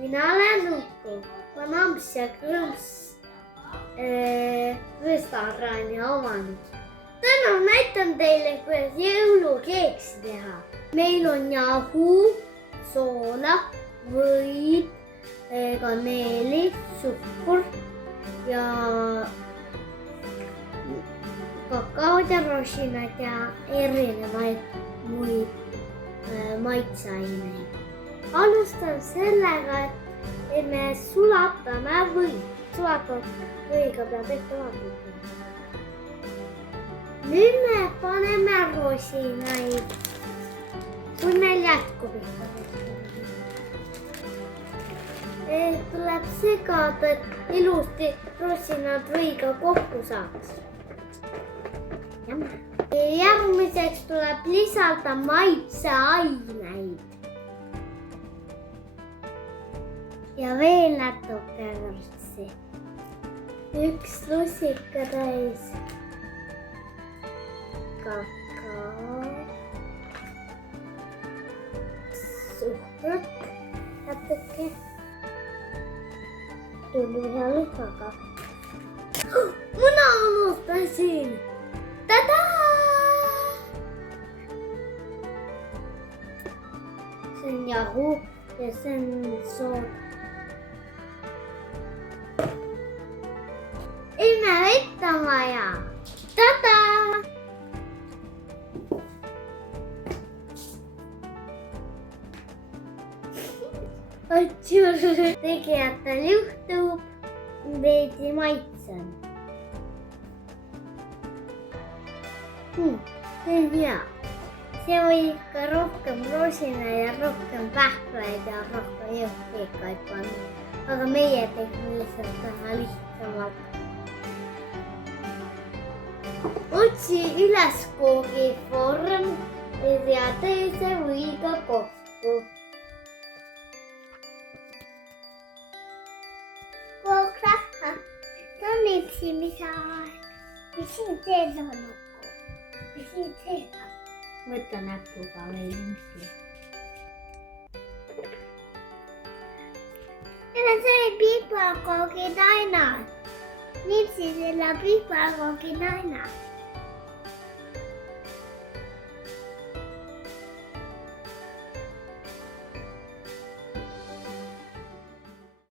Minä olen Lukko. Mä oon Amps ja restauraanin avannut. Tänään näytän teille, kuidas jõulukeeksi teha. Meil on jahu, soola, võid, kaneeli, suhkur ja kakaod ja rosinad ja erinevaid muid maitseaineid. Alustan sellega, et me sulatame võid. Sulatud võiga peab ette vaatama. Nüüd me paneme rosinaid. Kui meil jätkub ikka. Tuleb segada, et ilusti rosinad võiga kokku saaks. Järgmiseks tuleb lisada maitseaineid. Ja veel natuke vürtsi. 1 lusikatäis kakao, suhkrut natuke, tuli ja luhaga. Muna unustasin! Tadaa! See on jahu ja see on sood. Imevett on vaja. Tadaa! Tegijatel juhtub, veidi maitsen. See on hea. See või ikka rohkem rosina ja rohkem pähkleid ja rohkem jõhvikaid panna. Aga meie tegime lihtsalt täna lihtsamalt. Otsi üles koogiform ja tee see võiga kokku. Kookrahta, see on eksimise aeg. Mis siin teed on nukku? Mis siin teed on? Võta näpuga veel ümsi. Tämä söi piipakookin aina. Nipsi sillä piipakookin aina.